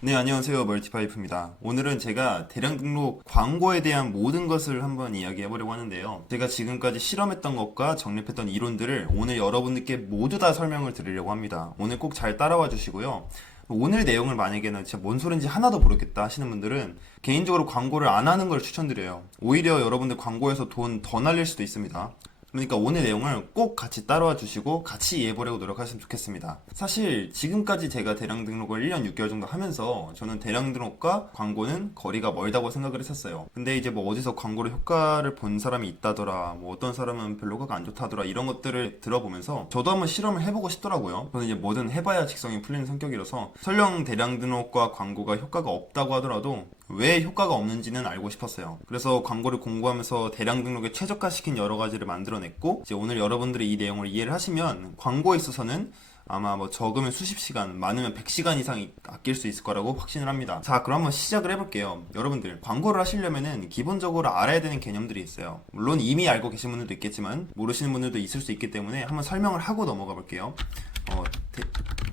네, 안녕하세요. 멀티파이프입니다. 오늘은 제가 대량 등록 광고에 대한 모든 것을 한번 이야기해 보려고 하는데요. 제가 지금까지 실험했던 것과 정립했던 이론들을 오늘 여러분들께 모두 다 설명을 드리려고 합니다. 오늘 꼭 잘 따라와 주시고요. 오늘 내용을 만약에는 진짜 뭔 소린지 하나도 모르겠다 하시는 분들은 개인적으로 광고를 안 하는 걸 추천드려요. 오히려 여러분들 광고에서 돈 더 날릴 수도 있습니다. 그러니까 오늘 내용을 꼭 같이 따라와 주시고 같이 이해해보려고 노력하시면 좋겠습니다. 사실 지금까지 제가 대량 등록을 1년 6개월 정도 하면서 저는 대량 등록과 광고는 거리가 멀다고 생각을 했었어요. 근데 이제 뭐 어디서 광고로 효과를 본 사람이 있다더라, 뭐 어떤 사람은 별로 효과가 안 좋다더라 이런 것들을 들어보면서 저도 한번 실험을 해보고 싶더라고요. 저는 이제 뭐든 해봐야 직성이 풀리는 성격이라서 설령 대량 등록과 광고가 효과가 없다고 하더라도 왜 효과가 없는지는 알고 싶었어요. 그래서 광고를 공부하면서 대량 등록에 최적화시킨 여러 가지를 만들어냈고, 이제 오늘 여러분들이 이 내용을 이해를 하시면 광고에 있어서는 아마 뭐 적으면 수십 시간, 많으면 100시간 이상 아낄 수 있을 거라고 확신을 합니다. 자, 그럼 한번 시작을 해볼게요. 여러분들, 광고를 하시려면은 기본적으로 알아야 되는 개념들이 있어요. 물론 이미 알고 계신 분들도 있겠지만, 모르시는 분들도 있을 수 있기 때문에 한번 설명을 하고 넘어가 볼게요.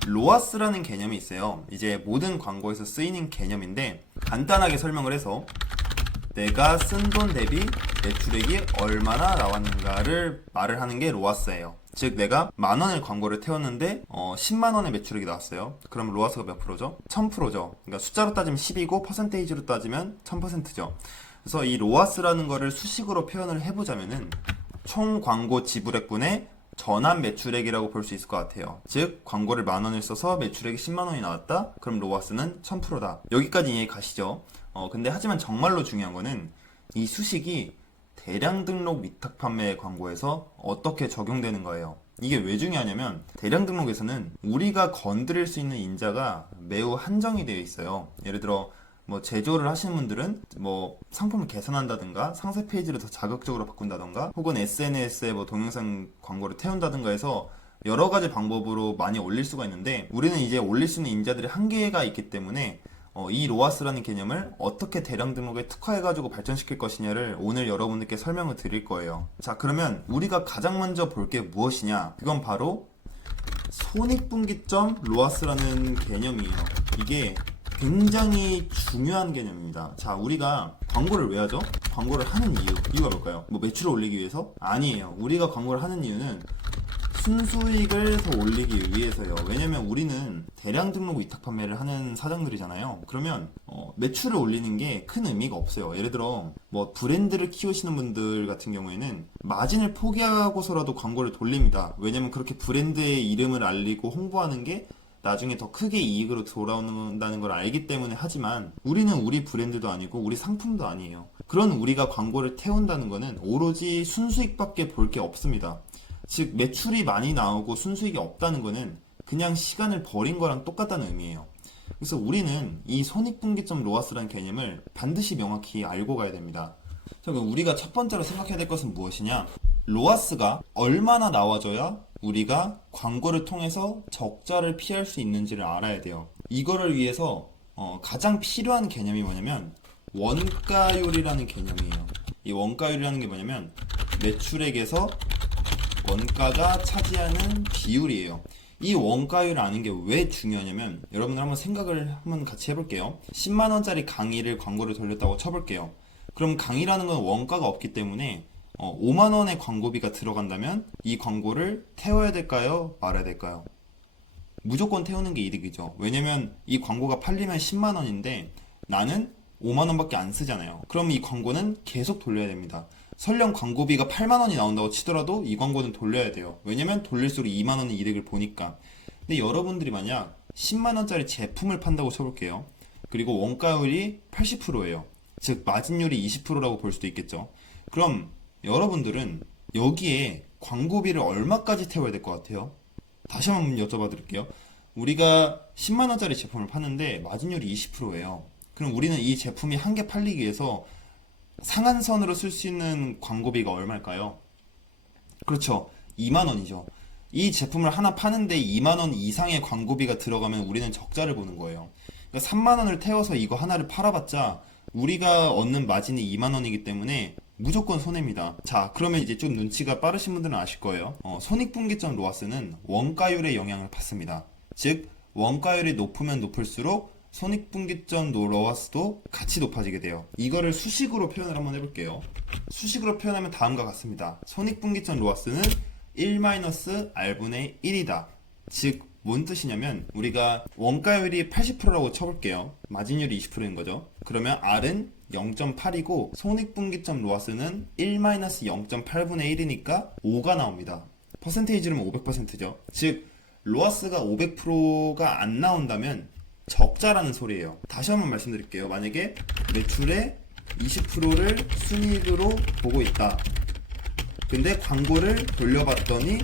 로아스라는 개념이 있어요. 이제 모든 광고에서 쓰이는 개념인데 간단하게 설명을 해서 내가 쓴 돈 대비 매출액이 얼마나 나왔는가를 말을 하는 게 로아스예요. 즉 내가 만 원의 광고를 태웠는데 10만 원의 매출액이 나왔어요. 그럼 로아스가 몇 프로죠? 1000%죠. 그러니까 숫자로 따지면 10이고 퍼센테이지로 따지면 1000%죠. 그래서 이 로아스라는 거를 수식으로 표현을 해보자면은 총 광고 지불액분의 전환 매출액이라고 볼 수 있을 것 같아요. 즉 광고를 만 원을 써서 매출액이 10만 원이 나왔다? 그럼 로아스는 1000%다. 여기까지 이해 가시죠? 근데 하지만 정말로 중요한 거는 이 수식이 대량 등록 위탁 판매 광고에서 어떻게 적용되는 거예요. 이게 왜 중요하냐면 대량 등록에서는 우리가 건드릴 수 있는 인자가 매우 한정이 되어 있어요. 예를 들어 뭐 제조를 하시는 분들은 뭐 상품을 개선한다든가 상세 페이지를 더 자극적으로 바꾼다든가 혹은 SNS에 뭐 동영상 광고를 태운다든가 해서 여러 가지 방법으로 많이 올릴 수가 있는데 우리는 이제 올릴 수 있는 인자들이 한계가 있기 때문에 이 로아스라는 개념을 어떻게 대량 등록에 특화해가지고 발전시킬 것이냐를 오늘 여러분들께 설명을 드릴 거예요. 자, 그러면 우리가 가장 먼저 볼 게 무엇이냐? 그건 바로 손익분기점 로아스라는 개념이에요. 이게 굉장히 중요한 개념입니다. 자, 우리가 광고를 왜 하죠? 광고를 하는 이유가 뭘까요? 뭐 매출을 올리기 위해서? 아니에요. 우리가 광고를 하는 이유는 순수익을 더 올리기 위해서요. 왜냐면 우리는 대량 등록 위탁 판매를 하는 사장들이잖아요. 그러면 매출을 올리는 게 큰 의미가 없어요. 예를 들어 뭐 브랜드를 키우시는 분들 같은 경우에는 마진을 포기하고서라도 광고를 돌립니다. 왜냐면 그렇게 브랜드의 이름을 알리고 홍보하는 게 나중에 더 크게 이익으로 돌아온다는 걸 알기 때문에 하지만 우리는 우리 브랜드도 아니고 우리 상품도 아니에요. 그런 우리가 광고를 태운다는 거는 오로지 순수익밖에 볼 게 없습니다. 즉 매출이 많이 나오고 순수익이 없다는 거는 그냥 시간을 버린 거랑 똑같다는 의미예요. 그래서 우리는 이 손익분기점 로아스라는 개념을 반드시 명확히 알고 가야 됩니다. 자, 그럼 우리가 첫 번째로 생각해야 될 것은 무엇이냐? 로아스가 얼마나 나와줘야 우리가 광고를 통해서 적자를 피할 수 있는지를 알아야 돼요. 이거를 위해서 가장 필요한 개념이 뭐냐면 원가율이라는 개념이에요. 이 원가율이라는 게 뭐냐면 매출액에서 원가가 차지하는 비율이에요. 이 원가율을 아는 게 왜 중요하냐면 여러분들 한번 생각을 한번 같이 해볼게요. 10만원짜리 강의를 광고를 돌렸다고 쳐볼게요. 그럼 강의라는 건 원가가 없기 때문에 5만원의 광고비가 들어간다면 이 광고를 태워야 될까요? 말아야 될까요? 무조건 태우는 게 이득이죠. 왜냐면 이 광고가 팔리면 10만원인데 나는 5만원밖에 안 쓰잖아요. 그럼 이 광고는 계속 돌려야 됩니다. 설령 광고비가 8만원이 나온다고 치더라도 이 광고는 돌려야 돼요. 왜냐면 돌릴수록 2만원의 이득을 보니까. 근데 여러분들이 만약 10만원짜리 제품을 판다고 쳐볼게요. 그리고 원가율이 80%예요. 즉 마진율이 20%라고 볼 수도 있겠죠. 그럼 여러분들은 여기에 광고비를 얼마까지 태워야 될 것 같아요? 다시 한번 여쭤봐 드릴게요. 우리가 10만원짜리 제품을 파는데 마진율이 20%예요. 그럼 우리는 이 제품이 한 개 팔리기 위해서 상한선으로 쓸 수 있는 광고비가 얼마일까요? 그렇죠. 2만원이죠. 이 제품을 하나 파는데 2만원 이상의 광고비가 들어가면 우리는 적자를 보는 거예요. 그러니까 3만원을 태워서 이거 하나를 팔아봤자 우리가 얻는 마진이 2만원이기 때문에 무조건 손해입니다. 자, 그러면 이제 좀 눈치가 빠르신 분들은 아실 거예요. 손익분기점 로아스는 원가율의 영향을 받습니다. 즉 원가율이 높으면 높을수록 손익분기점 로아스도 같이 높아지게 돼요. 이거를 수식으로 표현을 한번 해볼게요. 수식으로 표현하면 다음과 같습니다. 손익분기점 로아스는 1-R분의 1이다. 즉, 뭔 뜻이냐면 우리가 원가율이 80%라고 쳐볼게요. 마진율이 20%인 거죠. 그러면 R은 0.8이고 손익분기점 로아스는 1-0.8분의 1이니까 5가 나옵니다. 퍼센테이지로 하면 500%죠. 즉, 로아스가 500%가 안 나온다면 적자라는 소리예요. 다시 한번 말씀드릴게요. 만약에 매출의 20%를 순이익으로 보고 있다. 근데 광고를 돌려봤더니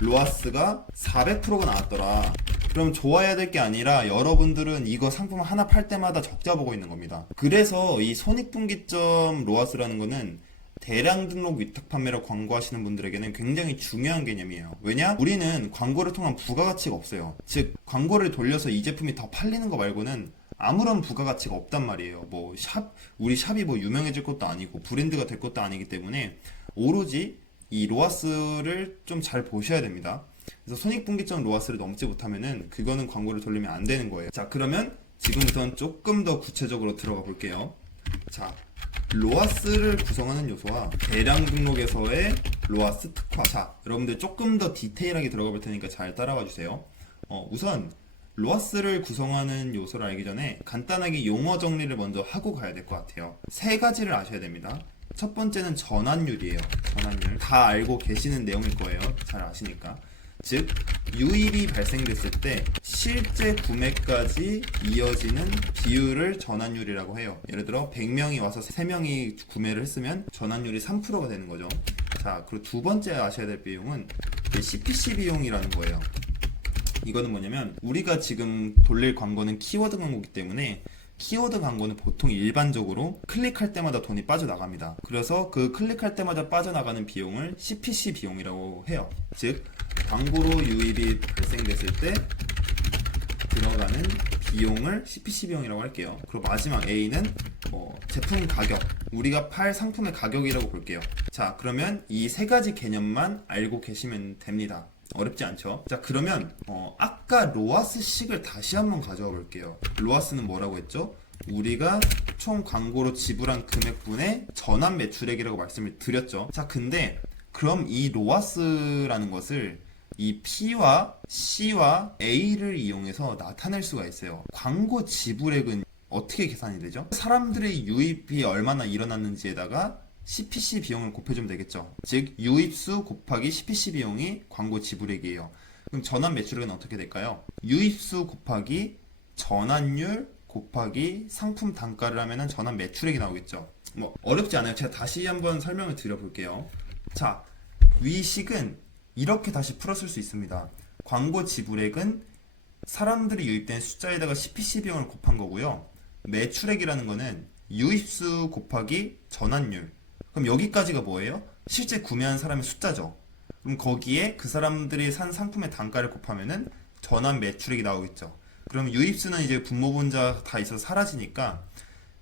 로아스가 400%가 나왔더라. 그럼 좋아해야 될 게 아니라 여러분들은 이거 상품 하나 팔 때마다 적자 보고 있는 겁니다. 그래서 이 손익분기점 로아스라는 거는 대량 등록 위탁 판매로 광고하시는 분들에게는 굉장히 중요한 개념이에요. 왜냐? 우리는 광고를 통한 부가가치가 없어요. 즉, 광고를 돌려서 이 제품이 더 팔리는 거 말고는 아무런 부가가치가 없단 말이에요. 우리 샵이 유명해질 것도 아니고 브랜드가 될 것도 아니기 때문에 오로지 이 로아스를 좀 잘 보셔야 됩니다. 그래서 손익분기점 로아스를 넘지 못하면은 그거는 광고를 돌리면 안 되는 거예요. 자, 그러면 지금부터는 조금 더 구체적으로 들어가 볼게요. 자, 로아스를 구성하는 요소와 대량 등록에서의 로아스 특화. 자, 여러분들 조금 더 디테일하게 들어가 볼 테니까 잘 따라와 주세요. 우선 로아스를 구성하는 요소를 알기 전에 간단하게 용어 정리를 먼저 하고 가야 될 것 같아요. 세 가지를 아셔야 됩니다. 첫 번째는 전환율이에요. 전환율. 다 알고 계시는 내용일 거예요. 잘 아시니까. 즉, 유입이 발생됐을 때 실제 구매까지 이어지는 비율을 전환율이라고 해요. 예를 들어 100명이 와서 3명이 구매를 했으면 전환율이 3%가 되는 거죠. 자, 그리고 두 번째 아셔야 될 비용은 CPC 비용이라는 거예요. 이거는 뭐냐면 우리가 지금 돌릴 광고는 키워드 광고이기 때문에 키워드 광고는 보통 일반적으로 클릭할 때마다 돈이 빠져나갑니다. 그래서 그 클릭할 때마다 빠져나가는 비용을 CPC 비용이라고 해요. 즉, 광고로 유입이 발생됐을 때 들어가는 비용을 CPC 비용이라고 할게요. 그리고 마지막 A는 제품 가격, 우리가 팔 상품의 가격이라고 볼게요. 자, 그러면 이 세 가지 개념만 알고 계시면 됩니다. 어렵지 않죠? 자, 그러면 아까 로아스식을 다시 한번 가져와 볼게요. 로아스는 뭐라고 했죠? 우리가 총 광고로 지불한 금액분의 전환 매출액이라고 말씀을 드렸죠. 자, 근데 그럼 이 로아스라는 것을 이 P와 C와 A를 이용해서 나타낼 수가 있어요. 광고 지불액은 어떻게 계산이 되죠? 사람들의 유입이 얼마나 일어났는지에다가 CPC 비용을 곱해주면 되겠죠. 즉, 유입수 곱하기 CPC 비용이 광고 지불액이에요. 그럼 전환 매출액은 어떻게 될까요? 유입수 곱하기 전환율 곱하기 상품 단가를 하면은 전환 매출액이 나오겠죠. 어렵지 않아요. 제가 다시 한번 설명을 드려볼게요. 자, 위식은 이렇게 다시 풀었을 수 있습니다. 광고 지불액은 사람들이 유입된 숫자에다가 CPC 비용을 곱한 거고요. 매출액이라는 거는 유입수 곱하기 전환율. 그럼 여기까지가 뭐예요? 실제 구매한 사람의 숫자죠. 그럼 거기에 그 사람들이 산 상품의 단가를 곱하면은 전환 매출액이 나오겠죠. 그럼 유입수는 이제 분모분자 다 있어서 사라지니까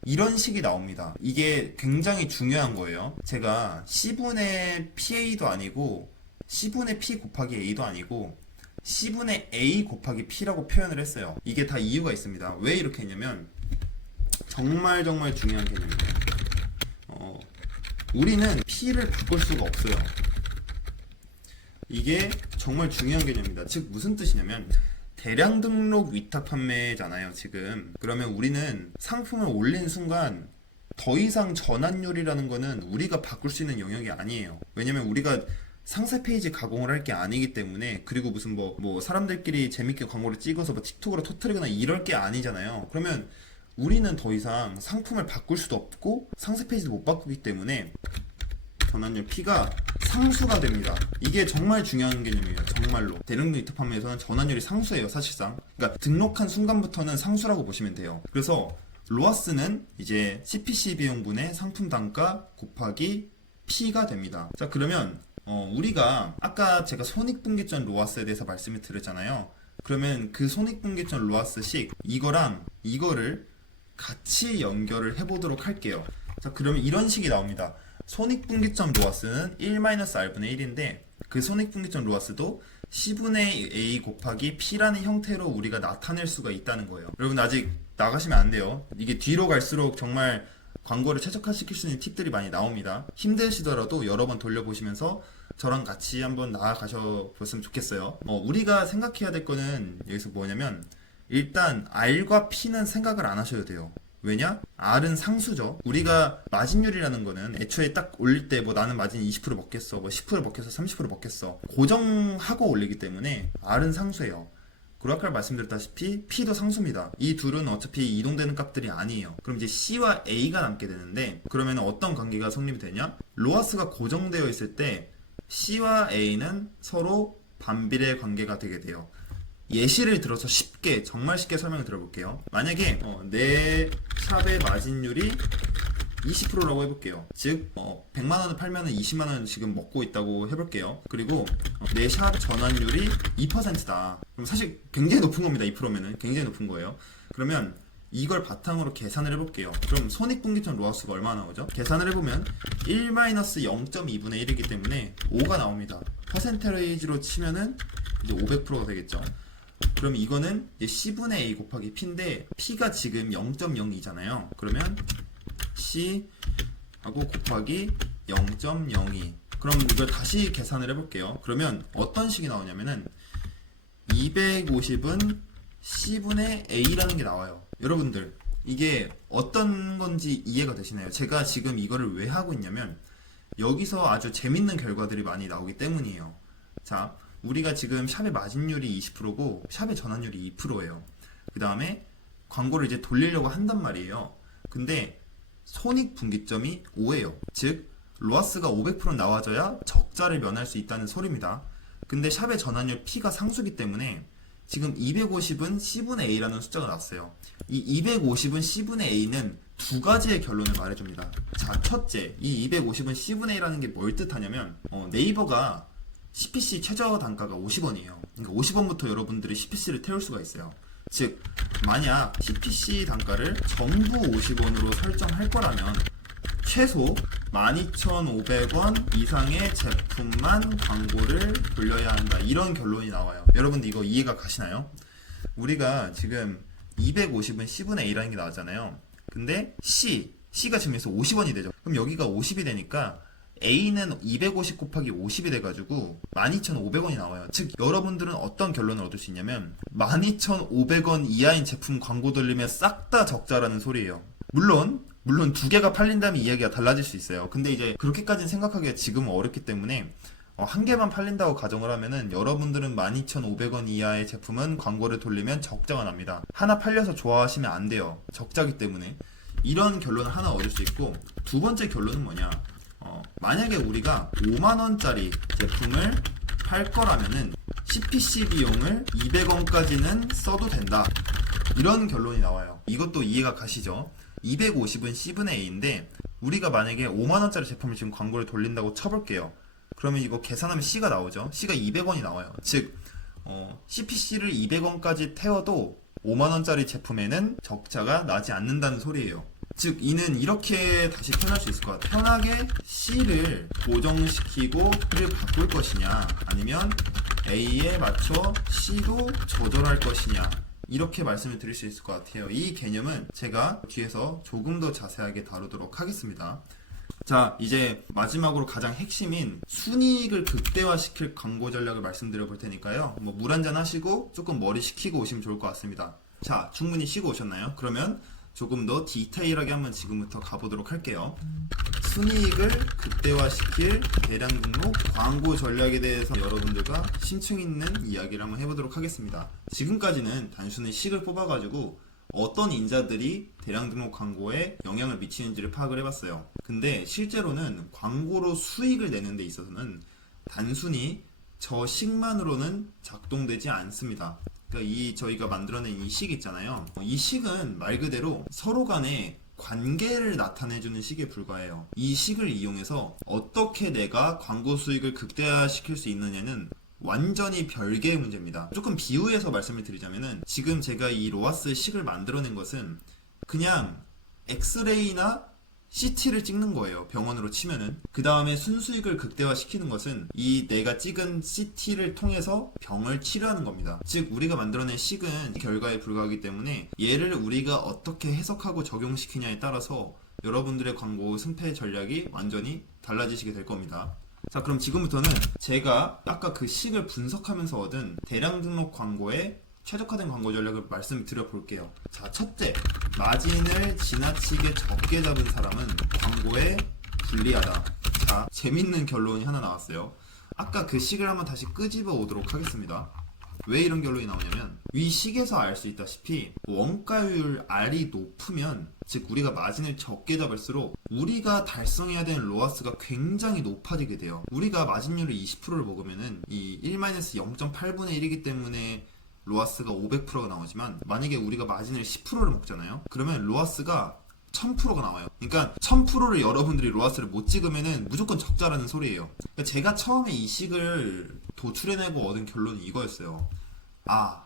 이런 식이 나옵니다. 이게 굉장히 중요한 거예요. 제가 C분의 PA도 아니고 C분의 P 곱하기 A도 아니고 C분의 A 곱하기 P라고 표현을 했어요. 이게 다 이유가 있습니다. 왜 이렇게 했냐면 정말 중요한 개념이에요. 우리는 P를 바꿀 수가 없어요. 이게 정말 중요한 개념입니다. 즉, 무슨 뜻이냐면 대량 등록 위탁 판매잖아요, 지금. 그러면 우리는 상품을 올린 순간 더 이상 전환율이라는 거는 우리가 바꿀 수 있는 영역이 아니에요. 왜냐면 우리가 상세 페이지 가공을 할 게 아니기 때문에. 그리고 무슨 사람들끼리 재밌게 광고를 찍어서 틱톡으로 터뜨리거나 이럴 게 아니잖아요. 그러면 우리는 더 이상 상품을 바꿀 수도 없고 상세 페이지도 못 바꾸기 때문에 전환율 P가 상수가 됩니다. 이게 정말 중요한 개념이에요. 정말로. 대량 위탁 판매에서는 전환율이 상수예요, 사실상. 그러니까 등록한 순간부터는 상수라고 보시면 돼요. 그래서 로아스는 이제 CPC 비용분의 상품 단가 곱하기 P가 됩니다. 자, 그러면 우리가 아까 제가 손익분기점 로아스에 대해서 말씀을 드렸잖아요. 그러면 그 손익분기점 로아스식 이거랑 이거를 같이 연결을 해보도록 할게요. 자, 그러면 이런 식이 나옵니다. 손익분기점 로아스는 1-R분의 1인데 그 손익분기점 로아스도 C분의 A 곱하기 P라는 형태로 우리가 나타낼 수가 있다는 거예요. 여러분 아직 나가시면 안 돼요. 이게 뒤로 갈수록 정말 광고를 최적화시킬 수 있는 팁들이 많이 나옵니다. 힘드시더라도 여러 번 돌려보시면서 저랑 같이 한번 나아가셔 보셨으면 좋겠어요. 우리가 생각해야 될 거는 여기서 뭐냐면 일단 R과 P는 생각을 안 하셔도 돼요. 왜냐? R은 상수죠. 우리가 마진율이라는 거는 애초에 딱 올릴 때 뭐 나는 마진 20% 먹겠어, 뭐 10% 먹겠어, 30% 먹겠어. 고정하고 올리기 때문에 R은 상수예요. 그리고 아까 말씀드렸다시피 P도 상수입니다. 이 둘은 어차피 이동되는 값들이 아니에요. 그럼 이제 C와 A가 남게 되는데 그러면 어떤 관계가 성립이 되냐? 로하스가 고정되어 있을 때 C와 A는 서로 반비례 관계가 되게 돼요. 예시를 들어서 정말 쉽게 설명을 드려볼게요. 만약에 내 샵의 마진율이 20%라고 해볼게요. 즉 100만원을 팔면 20만원 지금 먹고 있다고 해볼게요. 그리고 내 샵 전환율이 2%다. 그럼 사실 굉장히 높은 겁니다. 2%면은 굉장히 높은 거예요. 그러면 이걸 바탕으로 계산을 해볼게요. 그럼 손익분기점 로하스가 얼마나 나오죠? 계산을 해보면 1-0.2분의 1이기 때문에 5가 나옵니다. 퍼센테이지로 치면은 이제 500%가 되겠죠. 그럼 이거는 이제 C분의 A 곱하기 P인데 P가 지금 0.02잖아요. 그러면 C하고 곱하기 0.02. 그럼 이걸 다시 계산을 해볼게요. 그러면 어떤 식이 나오냐면은 250은 C분의 A라는 게 나와요. 여러분들 이게 어떤 건지 이해가 되시나요? 제가 지금 이거를 왜 하고 있냐면 여기서 아주 재밌는 결과들이 많이 나오기 때문이에요. 자, 우리가 지금 샵의 마진율이 20%고 샵의 전환율이 2%예요. 그 다음에 광고를 이제 돌리려고 한단 말이에요. 근데 손익분기점이 5예요. 즉 로하스가 500% 나와줘야 적자를 면할 수 있다는 소리입니다. 근데 샵의 전환율 P가 상수기 때문에 지금 250은 C분의 A라는 숫자가 나왔어요. 이 250은 C분의 A는 두 가지의 결론을 말해줍니다. 자, 첫째, 이 250은 C분의 A라는 게 뭘 뜻하냐면 네이버가 CPC 최저 단가가 50원이에요. 그러니까 50원부터 여러분들이 CPC를 태울 수가 있어요. 즉, 만약 CPC 단가를 전부 50원으로 설정할 거라면 최소 12,500원 이상의 제품만 광고를 돌려야 한다. 이런 결론이 나와요. 여러분들 이거 이해가 가시나요? 우리가 지금 250은 C분의 A라는 게 나왔잖아요. 근데 C가 지금 여기서 50원이 되죠. 그럼 여기가 50이 되니까 A는 250 곱하기 50이 돼가지고 12,500원이 나와요. 즉 여러분들은 어떤 결론을 얻을 수 있냐면 12,500원 이하인 제품 광고 돌리면 싹 다 적자라는 소리예요. 물론 두 개가 팔린다면 이야기가 달라질 수 있어요. 근데 이제 그렇게까지는 생각하기가 지금은 어렵기 때문에 한 개만 팔린다고 가정을 하면은 여러분들은 12,500원 이하의 제품은 광고를 돌리면 적자가 납니다. 하나 팔려서 좋아하시면 안 돼요. 적자기 때문에. 이런 결론을 하나 얻을 수 있고, 두 번째 결론은 뭐냐? 만약에 우리가 5만원짜리 제품을 팔 거라면은 CPC 비용을 200원까지는 써도 된다. 이런 결론이 나와요. 이것도 이해가 가시죠? 250은 C분의 A인데 우리가 만약에 5만원짜리 제품을 지금 광고를 돌린다고 쳐볼게요. 그러면 이거 계산하면 C가 나오죠. C가 200원이 나와요. 즉 CPC를 200원까지 태워도 5만원짜리 제품에는 적자가 나지 않는다는 소리예요. 즉 이는 이렇게 다시 표현할 수 있을 것 같아요. 편하게 C를 고정시키고 P를 바꿀 것이냐, 아니면 A에 맞춰 C도 조절할 것이냐, 이렇게 말씀을 드릴 수 있을 것 같아요. 이 개념은 제가 뒤에서 조금 더 자세하게 다루도록 하겠습니다. 자, 이제 마지막으로 가장 핵심인 순이익을 극대화시킬 광고 전략을 말씀드려 볼 테니까요. 물 한잔 하시고 조금 머리 식히고 오시면 좋을 것 같습니다. 자, 충분히 쉬고 오셨나요? 그러면 조금 더 디테일하게 한번 지금부터 가보도록 할게요. 순이익을 극대화시킬 대량 등록 광고 전략에 대해서 여러분들과 심층 있는 이야기를 한번 해보도록 하겠습니다. 지금까지는 단순히 식을 뽑아가지고 어떤 인자들이 대량 등록 광고에 영향을 미치는지를 파악을 해봤어요. 근데 실제로는 광고로 수익을 내는 데 있어서는 단순히 저 식만으로는 작동되지 않습니다. 그러니까 저희가 만들어낸 이 식 있잖아요. 이 식은 말 그대로 서로 간의 관계를 나타내주는 식에 불과해요. 이 식을 이용해서 어떻게 내가 광고 수익을 극대화시킬 수 있느냐는 완전히 별개의 문제입니다. 조금 비유해서 말씀을 드리자면은 지금 제가 이 로하스 식을 만들어낸 것은 그냥 엑스레이나 CT를 찍는 거예요. 병원으로 치면은. 그 다음에 순수익을 극대화시키는 것은 이 내가 찍은 CT를 통해서 병을 치료하는 겁니다. 즉 우리가 만들어낸 식은 결과에 불과하기 때문에 얘를 우리가 어떻게 해석하고 적용시키냐에 따라서 여러분들의 광고 승패 전략이 완전히 달라지시게 될 겁니다. 자, 그럼 지금부터는 제가 아까 그 식을 분석하면서 얻은 대량 등록 광고의 최적화된 광고 전략을 말씀드려 볼게요. 자, 첫째, 마진을 지나치게 적게 잡은 사람은 광고에 불리하다. 자, 재밌는 결론이 하나 나왔어요. 아까 그 식을 한번 다시 끄집어 오도록 하겠습니다. 왜 이런 결론이 나오냐면 위 식에서 알 수 있다시피 원가율 R이 높으면, 즉 우리가 마진을 적게 잡을수록 우리가 달성해야 되는 로아스가 굉장히 높아지게 돼요. 우리가 마진율을 20%를 먹으면은 이 1-0.8분의 1이기 때문에 로아스가 500%가 나오지만, 만약에 우리가 마진을 10%를 먹잖아요. 그러면 로아스가 1000%가 나와요. 그러니까 1000%를 여러분들이 로아스를 못 찍으면은 무조건 적자라는 소리예요. 그러니까 제가 처음에 이 식을 도출해내고 얻은 결론이 이거였어요. 아,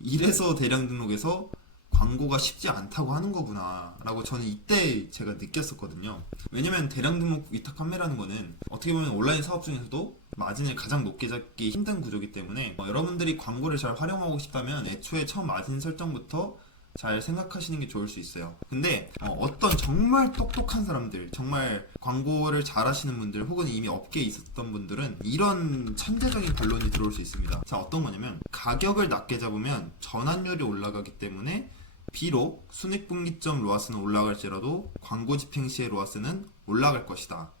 이래서 대량 등록에서 광고가 쉽지 않다고 하는 거구나 라고 저는 이때 제가 느꼈었거든요. 왜냐면 대량 등록 위탁 판매라는 거는 어떻게 보면 온라인 사업 중에서도 마진을 가장 높게 잡기 힘든 구조이기 때문에 여러분들이 광고를 잘 활용하고 싶다면 애초에 처음 마진 설정부터 잘 생각하시는 게 좋을 수 있어요. 근데 어떤 정말 똑똑한 사람들, 정말 광고를 잘 하시는 분들, 혹은 이미 업계에 있었던 분들은 이런 천재적인 반론이 들어올 수 있습니다. 자, 어떤 거냐면 가격을 낮게 잡으면 전환율이 올라가기 때문에 비록 순익분기점 로아스는 올라갈지라도 광고 집행 시의 로아스는 올라갈 것이다.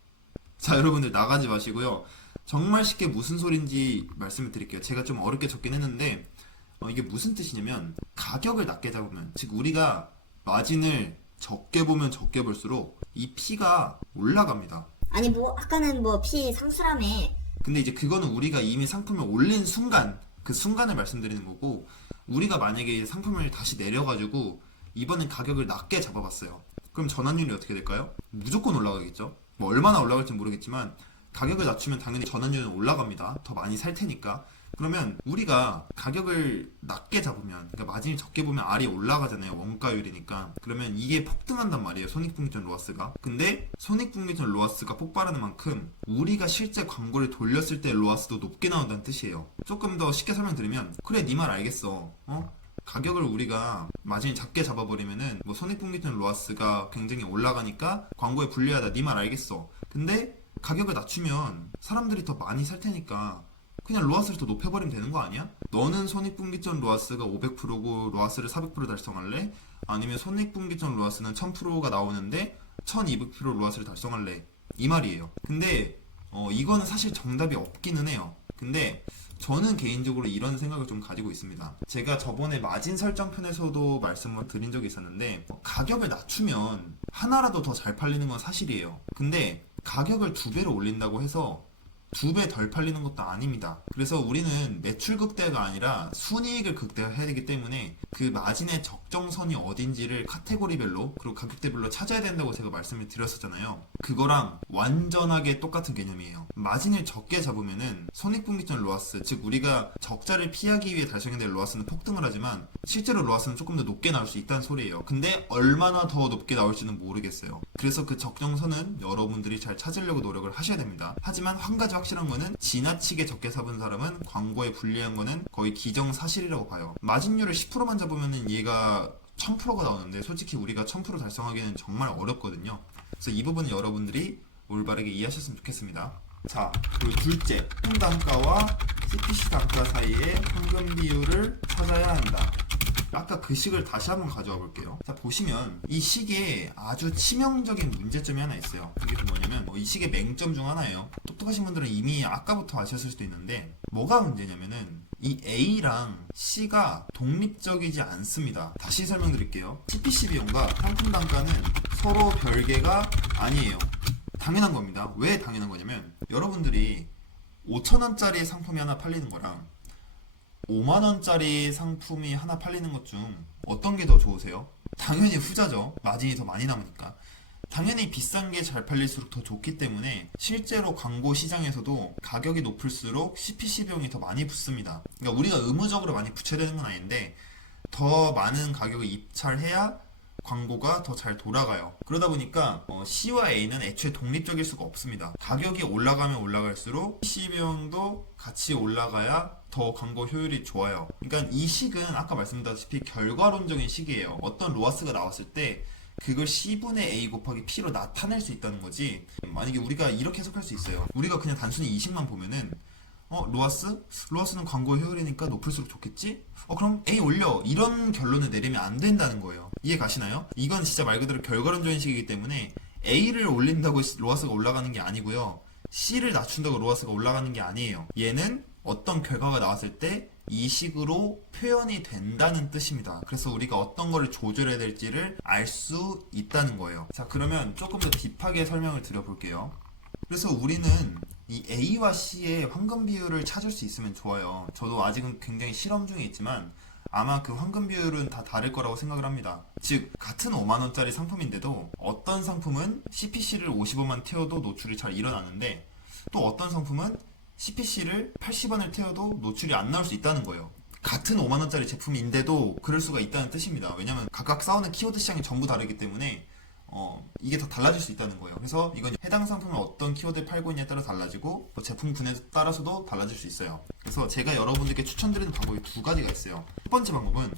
자, 여러분들 나가지 마시고요. 정말 쉽게 무슨 소린지 말씀을 드릴게요. 제가 좀 어렵게 적긴 했는데 이게 무슨 뜻이냐면 가격을 낮게 잡으면, 즉 우리가 마진을 적게 보면 적게 볼수록 이 P가 올라갑니다. 아니 뭐 아까는 뭐 P 상수라며. 근데 이제 그거는 우리가 이미 상품을 올린 순간, 그 순간을 말씀드리는 거고, 우리가 만약에 상품을 다시 내려가지고 이번엔 가격을 낮게 잡아봤어요. 그럼 전환율이 어떻게 될까요? 무조건 올라가겠죠. 뭐 얼마나 올라갈지 모르겠지만 가격을 낮추면 당연히 전환율은 올라갑니다. 더 많이 살 테니까. 그러면 우리가 가격을 낮게 잡으면, 그러니까 마진이 적게 보면 R이 올라가잖아요. 원가율이니까. 그러면 이게 폭등한단 말이에요. 손익분기점 로아스가. 근데 손익분기점 로아스가 폭발하는 만큼 우리가 실제 광고를 돌렸을 때 로아스도 높게 나온다는 뜻이에요. 조금 더 쉽게 설명드리면, 그래 네 말 알겠어. 가격을 우리가 마진이 작게 잡아버리면은 뭐 손익분기점 로아스가 굉장히 올라가니까 광고에 불리하다. 네 말 알겠어. 근데 가격을 낮추면 사람들이 더 많이 살 테니까 그냥 로아스를 더 높여버리면 되는 거 아니야? 너는 손익분기점 로아스가 500%고 로아스를 400% 달성할래? 아니면 손익분기점 로아스는 1000%가 나오는데 1200% 로아스를 달성할래? 이 말이에요. 근데 이거는 사실 정답이 없기는 해요. 근데 저는 개인적으로 이런 생각을 좀 가지고 있습니다. 제가 저번에 마진 설정 편에서도 말씀을 드린 적이 있었는데, 가격을 낮추면 하나라도 더 잘 팔리는 건 사실이에요. 근데 가격을 2배로 올린다고 해서 2배 덜 팔리는 것도 아닙니다. 그래서 우리는 매출 극대화가 아니라 순이익을 극대화해야 되기 때문에 그 마진의 적정선이 어딘지를 카테고리별로, 그리고 가격대별로 찾아야 된다고 제가 말씀을 드렸었잖아요. 그거랑 완전하게 똑같은 개념이에요. 마진을 적게 잡으면은 손익분기점 로아스, 즉 우리가 적자를 피하기 위해 달성해야 될 로아스는 폭등을 하지만 실제로 로아스는 조금 더 높게 나올 수 있다는 소리예요. 근데 얼마나 더 높게 나올지는 모르겠어요. 그래서 그 적정선은 여러분들이 잘 찾으려고 노력을 하셔야 됩니다. 하지만 한 가지 확실한 거는 지나치게 적게 잡은 사람은 광고에 불리한 거는 거의 기정사실이라고 봐요. 마진율을 10%만 잡으면 얘가 1000%가 나오는데 솔직히 우리가 1000% 달성하기는 정말 어렵거든요. 그래서 이 부분은 여러분들이 올바르게 이해하셨으면 좋겠습니다. 자, 그리고 둘째, 총단가와 CPC 단가 사이의 황금 비율을 찾아야 한다. 아까 그 식을 다시 한번 가져와 볼게요. 자, 보시면 이 식에 아주 치명적인 문제점이 하나 있어요. 이게 뭐냐면 이 식의 맹점 중 하나예요. 똑똑하신 분들은 이미 아까부터 아셨을 수도 있는데, 뭐가 문제냐면은 이 A랑 C가 독립적이지 않습니다. 다시 설명드릴게요. CPC 비용과 상품 단가는 서로 별개가 아니에요. 당연한 겁니다. 왜 당연한 거냐면, 여러분들이 5,000원짜리 상품이 하나 팔리는 거랑 5만원짜리 상품이 하나 팔리는 것 중 어떤 게 더 좋으세요? 당연히 후자죠. 마진이 더 많이 남으니까. 당연히 비싼 게 잘 팔릴수록 더 좋기 때문에 실제로 광고 시장에서도 가격이 높을수록 CPC 비용이 더 많이 붙습니다. 그러니까 우리가 의무적으로 많이 붙여야 되는 건 아닌데 더 많은 가격을 입찰해야 광고가 더 잘 돌아가요. 그러다 보니까 C와 A는 애초에 독립적일 수가 없습니다. 가격이 올라가면 올라갈수록 PC 비용도 같이 올라가야 더 광고 효율이 좋아요. 그러니까 이 식은 아까 말씀드렸다시피 결과론적인 식이에요. 어떤 로아스가 나왔을 때 그걸 C분의 A 곱하기 P로 나타낼 수 있다는 거지. 만약에 우리가 이렇게 해석할 수 있어요. 우리가 그냥 단순히 이 식만 보면은 로아스는 광고 효율이니까 높을수록 좋겠지? 그럼 A 올려. 이런 결론을 내리면 안 된다는 거예요. 이해 가시나요? 이건 진짜 말 그대로 결과론적인 식이기 때문에 A를 올린다고 로아스가 올라가는 게 아니고요. C를 낮춘다고 로아스가 올라가는 게 아니에요. 얘는 어떤 결과가 나왔을 때 이 식으로 표현이 된다는 뜻입니다. 그래서 우리가 어떤 거를 조절해야 될지를 알 수 있다는 거예요. 자, 그러면 조금 더 딥하게 설명을 드려볼게요. 그래서 우리는 이 A와 C의 황금 비율을 찾을 수 있으면 좋아요. 저도 아직은 굉장히 실험 중에 있지만 아마 그 황금 비율은 다 다를 거라고 생각을 합니다. 즉 같은 5만원짜리 상품인데도 어떤 상품은 CPC를 50원만 태워도 노출이 잘 일어나는데 또 어떤 상품은 CPC를 80원을 태워도 노출이 안 나올 수 있다는 거예요. 같은 5만원짜리 제품인데도 그럴 수가 있다는 뜻입니다. 왜냐면 각각 싸우는 키워드 시장이 전부 다르기 때문에 이게 다 달라질 수 있다는 거예요. 그래서 이건 해당 상품을 어떤 키워드에 팔고 있냐에 따라 달라지고 제품군에 따라서도 달라질 수 있어요. 그래서 제가 여러분들께 추천드리는 방법이 두 가지가 있어요. 첫 번째 방법은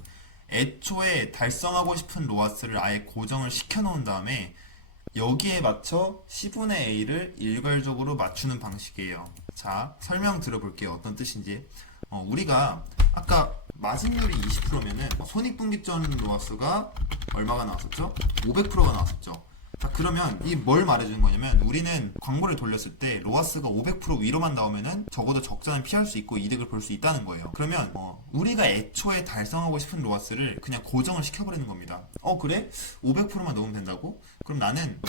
애초에 달성하고 싶은 로아스를 아예 고정을 시켜 놓은 다음에 여기에 맞춰 C분의 A를 일괄적으로 맞추는 방식이에요. 자, 설명 들어볼게요. 어떤 뜻인지. 우리가 아까 마진율이 20%면은 손익분기점 로아스가 얼마가 나왔었죠? 500%가 나왔었죠. 자, 그러면 이 뭘 말해주는 거냐면 우리는 광고를 돌렸을 때 로아스가 500% 위로만 나오면은 적어도 적자는 피할 수 있고 이득을 볼 수 있다는 거예요. 그러면 우리가 애초에 달성하고 싶은 로아스를 그냥 고정을 시켜버리는 겁니다. 그래? 500%만 넣으면 된다고? 그럼 나는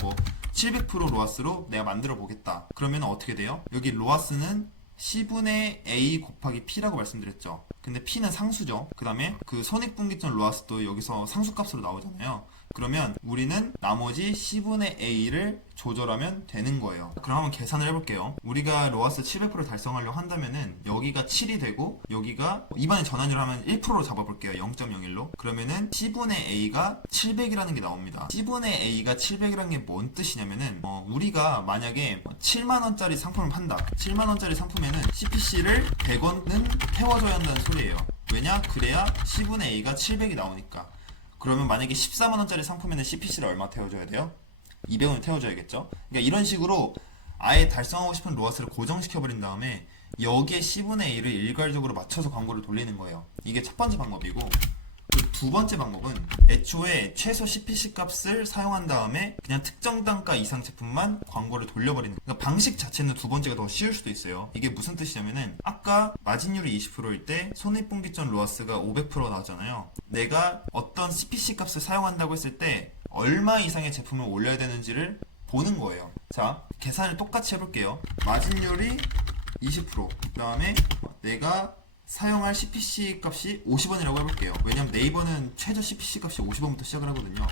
700% 로아스로 내가 만들어 보겠다. 그러면 어떻게 돼요? 여기 로아스는 C분의 A 곱하기 P라고 말씀드렸죠. 근데 P는 상수죠. 그 다음에 그 손익분기점 로아스도 여기서 상수값으로 나오잖아요. 그러면 우리는 나머지 C분의 A를 조절하면 되는 거예요. 그럼 한번 계산을 해볼게요. 우리가 로아스 700% 달성하려고 한다면은 여기가 7이 되고 여기가 이번에 전환율 하면 1%로 잡아볼게요. 0.01로. 그러면은 C분의 A가 700이라는 게 나옵니다. C분의 A가 700이라는 게 뭔 뜻이냐면은 우리가 만약에 7만원짜리 상품을 판다. 7만원짜리 상품에는 CPC를 100원은 태워줘야 한다는 소리예요. 왜냐? 그래야 C분의 A가 700이 나오니까. 그러면 만약에 14만원짜리 상품에는 CPC를 얼마 태워줘야 돼요? 200원을 태워줘야겠죠? 그러니까 이런 식으로 아예 달성하고 싶은 로아스를 고정시켜버린 다음에 여기에 C분의 A를 일괄적으로 맞춰서 광고를 돌리는 거예요. 이게 첫 번째 방법이고 그 두 번째 방법은 애초에 최소 CPC 값을 사용한 다음에 그냥 특정 단가 이상 제품만 광고를 돌려버리는 거예요. 그러니까 방식 자체는 두 번째가 더 쉬울 수도 있어요. 이게 무슨 뜻이냐면은 아까 마진율이 20%일 때 손익분기점 로아스가 500%가 나왔잖아요. 내가 어떤 CPC 값을 사용한다고 했을 때 얼마 이상의 제품을 올려야 되는지를 보는 거예요. 자, 계산을 똑같이 해볼게요. 마진율이 20%, 그 다음에 내가 사용할 CPC 값이 50원이라고 해볼게요. 왜냐면 네이버는 최저 CPC 값이 50원부터 시작을 하거든요.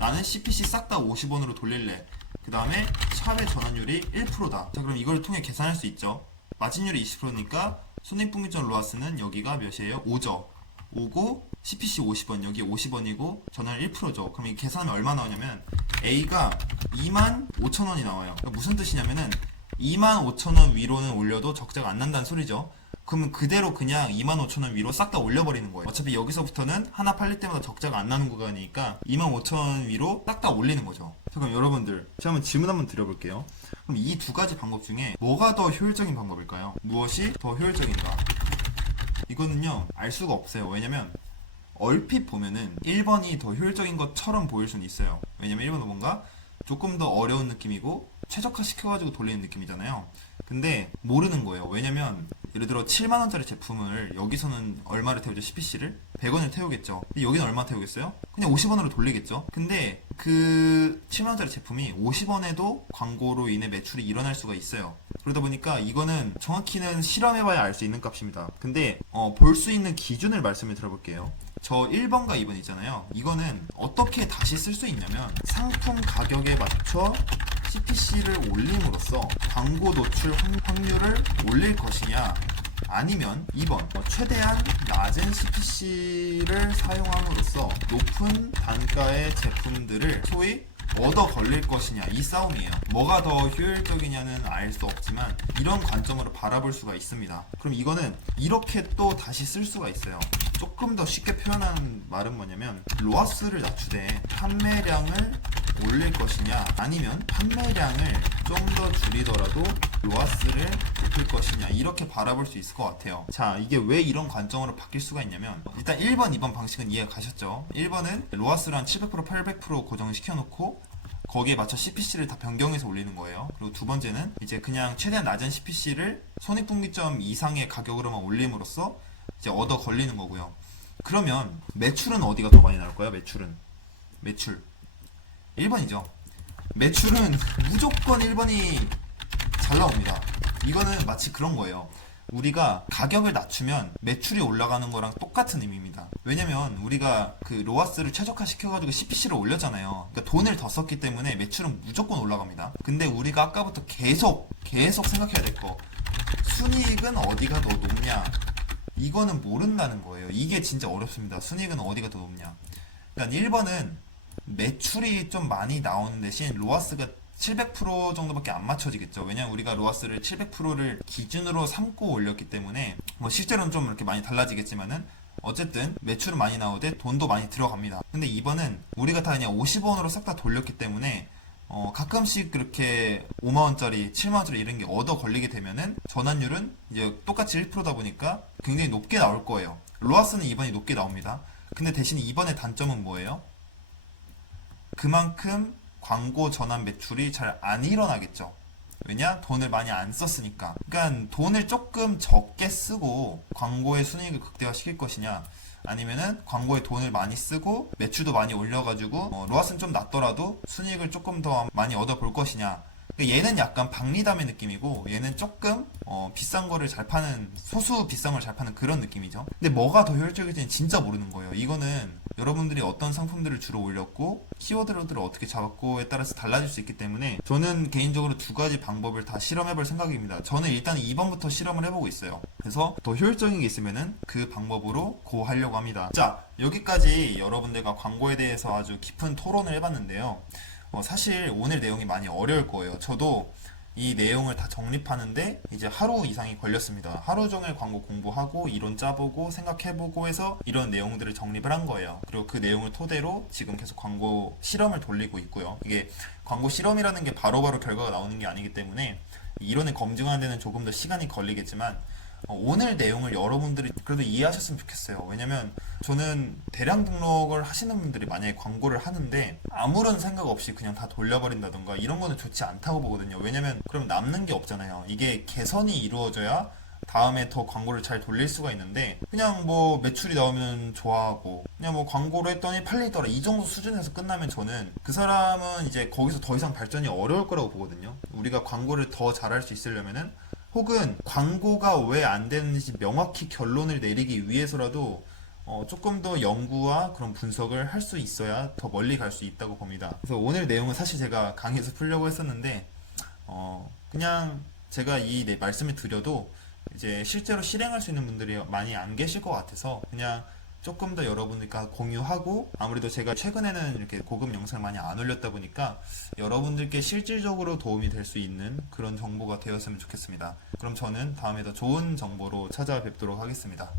나는 CPC 싹 다 50원으로 돌릴래. 그 다음에 샵의 전환율이 1%다. 자, 그럼 이걸 통해 계산할 수 있죠. 마진율이 20%니까 손익분기점 로아스는 여기가 몇이에요? 5죠. 5고 CPC 50원, 여기 50원이고 전환율 1%죠. 그럼 이 계산하면 얼마 나오냐면 A가 25,000원이 나와요. 그러니까 무슨 뜻이냐면은 25,000원 위로는 올려도 적자가 안 난다는 소리죠. 그러면 그대로 그냥 25,000원 위로 싹 다 올려버리는 거예요. 어차피 여기서부터는 하나 팔릴 때마다 적자가 안 나는 구간이니까 25,000원 위로 싹 다 올리는 거죠. 자, 그럼 여러분들 제가 한번 질문 한번 드려볼게요. 그럼 이 두 가지 방법 중에 뭐가 더 효율적인 방법일까요? 무엇이 더 효율적인가? 이거는요 알 수가 없어요. 왜냐면 얼핏 보면은 1번이 더 효율적인 것처럼 보일 수는 있어요. 왜냐면 1번은 뭔가 조금 더 어려운 느낌이고 최적화 시켜가지고 돌리는 느낌이잖아요. 근데 모르는 거예요. 왜냐면 예를 들어 7만원짜리 제품을 여기서는 얼마를 태우죠? CPC를? 100원을 태우겠죠. 근데 여기는 얼마 태우겠어요? 그냥 50원으로 돌리겠죠. 근데 그 7만원짜리 제품이 50원에도 광고로 인해 매출이 일어날 수가 있어요. 그러다 보니까 이거는 정확히는 실험해봐야 알 수 있는 값입니다. 근데 볼 수 있는 기준을 말씀을 드려볼게요. 저 1번과 2번 있잖아요. 이거는 어떻게 다시 쓸 수 있냐면 상품 가격에 맞춰 CPC를 올림으로써 광고 노출 확률을 올릴 것이냐 아니면 2번 최대한 낮은 CPC를 사용함으로써 높은 단가의 제품들을 소위 얻어 걸릴 것이냐, 이 싸움이에요. 뭐가 더 효율적이냐는 알 수 없지만 이런 관점으로 바라볼 수가 있습니다. 그럼 이거는 이렇게 또 다시 쓸 수가 있어요. 조금 더 쉽게 표현하는 말은 뭐냐면 로아스를 낮추되 판매량을 올릴 것이냐, 아니면 판매량을 좀 더 줄이더라도 로아스를 높일 것이냐, 이렇게 바라볼 수 있을 것 같아요. 자, 이게 왜 이런 관점으로 바뀔 수가 있냐면 일단 1번, 2번 방식은 이해가 가셨죠? 1번은 로아스를 한 700%, 800% 고정을 시켜놓고 거기에 맞춰 CPC를 다 변경해서 올리는 거예요. 그리고 두 번째는 이제 그냥 최대한 낮은 CPC를 손익분기점 이상의 가격으로만 올림으로써 이제 얻어 걸리는 거고요. 그러면 매출은 어디가 더 많이 나올까요? 매출 1번이죠. 매출은 무조건 1번이 잘 나옵니다. 이거는 마치 그런 거예요. 우리가 가격을 낮추면 매출이 올라가는 거랑 똑같은 의미입니다. 왜냐면 우리가 그 로아스를 최적화 시켜가지고 CPC를 올렸잖아요. 그러니까 돈을 더 썼기 때문에 매출은 무조건 올라갑니다. 근데 우리가 아까부터 계속 생각해야 될 거, 순이익은 어디가 더 높냐, 이거는 모른다는 거예요. 이게 진짜 어렵습니다. 순이익은 어디가 더 높냐. 그러니까 1번은 매출이 좀 많이 나오는 대신 로아스가 700% 정도밖에 안 맞춰지겠죠. 왜냐면 우리가 로아스를 700%를 기준으로 삼고 올렸기 때문에 뭐 실제로는 좀 이렇게 많이 달라지겠지만은 어쨌든 매출은 많이 나오되 돈도 많이 들어갑니다. 근데 이번은 우리가 다 그냥 50원으로 싹 다 돌렸기 때문에 가끔씩 그렇게 5만원짜리, 7만원짜리 이런 게 얻어 걸리게 되면은 전환율은 이제 똑같이 1%다 보니까 굉장히 높게 나올 거예요. 로아스는 이번이 높게 나옵니다. 근데 대신 이번의 단점은 뭐예요? 그만큼 광고 전환 매출이 잘 안 일어나겠죠. 왜냐? 돈을 많이 안 썼으니까. 그러니까 돈을 조금 적게 쓰고 광고의 순이익을 극대화시킬 것이냐, 아니면은 광고에 돈을 많이 쓰고 매출도 많이 올려가지고 로아스는 좀 낮더라도 순이익을 조금 더 많이 얻어볼 것이냐. 그러니까 얘는 약간 박리담의 느낌이고 얘는 조금 비싼 거를 잘 파는, 소수 비싼 걸 잘 파는 그런 느낌이죠. 근데 뭐가 더 효율적일지는 진짜 모르는 거예요. 이거는 여러분들이 어떤 상품들을 주로 올렸고 키워드를 어떻게 잡았고에 따라서 달라질 수 있기 때문에 저는 개인적으로 두 가지 방법을 다 실험해볼 생각입니다. 저는 일단 2번부터 실험을 해보고 있어요. 그래서 더 효율적인 게 있으면은 그 방법으로 고 하려고 합니다. 자, 여기까지 여러분들과 광고에 대해서 아주 깊은 토론을 해봤는데요. 사실 오늘 내용이 많이 어려울 거예요. 저도 이 내용을 다 정립하는데 이제 하루 이상이 걸렸습니다. 하루 종일 광고 공부하고 이론 짜보고 생각해보고 해서 이런 내용들을 정립을 한 거예요. 그리고 그 내용을 토대로 지금 계속 광고 실험을 돌리고 있고요. 이게 광고 실험이라는 게 바로바로 결과가 나오는 게 아니기 때문에 이론을 검증하는 데는 조금 더 시간이 걸리겠지만 오늘 내용을 여러분들이 그래도 이해하셨으면 좋겠어요. 왜냐면 저는 대량 등록을 하시는 분들이 만약에 광고를 하는데 아무런 생각 없이 그냥 다 돌려버린다던가 이런 거는 좋지 않다고 보거든요. 왜냐면 그럼 남는 게 없잖아요. 이게 개선이 이루어져야 다음에 더 광고를 잘 돌릴 수가 있는데 그냥 뭐 매출이 나오면 좋아하고 그냥 뭐 광고를 했더니 팔리더라, 이 정도 수준에서 끝나면 저는 그 사람은 이제 거기서 더 이상 발전이 어려울 거라고 보거든요. 우리가 광고를 더 잘할 수 있으려면은, 혹은 광고가 왜 안 되는지 명확히 결론을 내리기 위해서라도 조금 더 연구와 그런 분석을 할 수 있어야 더 멀리 갈 수 있다고 봅니다. 그래서 오늘 내용은 사실 제가 강의에서 풀려고 했었는데 그냥 제가 이 말씀을 드려도 이제 실제로 실행할 수 있는 분들이 많이 안 계실 것 같아서 그냥 조금 더 여러분들과 공유하고, 아무래도 제가 최근에는 이렇게 고급 영상을 많이 안 올렸다 보니까 여러분들께 실질적으로 도움이 될 수 있는 그런 정보가 되었으면 좋겠습니다. 그럼 저는 다음에 더 좋은 정보로 찾아뵙도록 하겠습니다.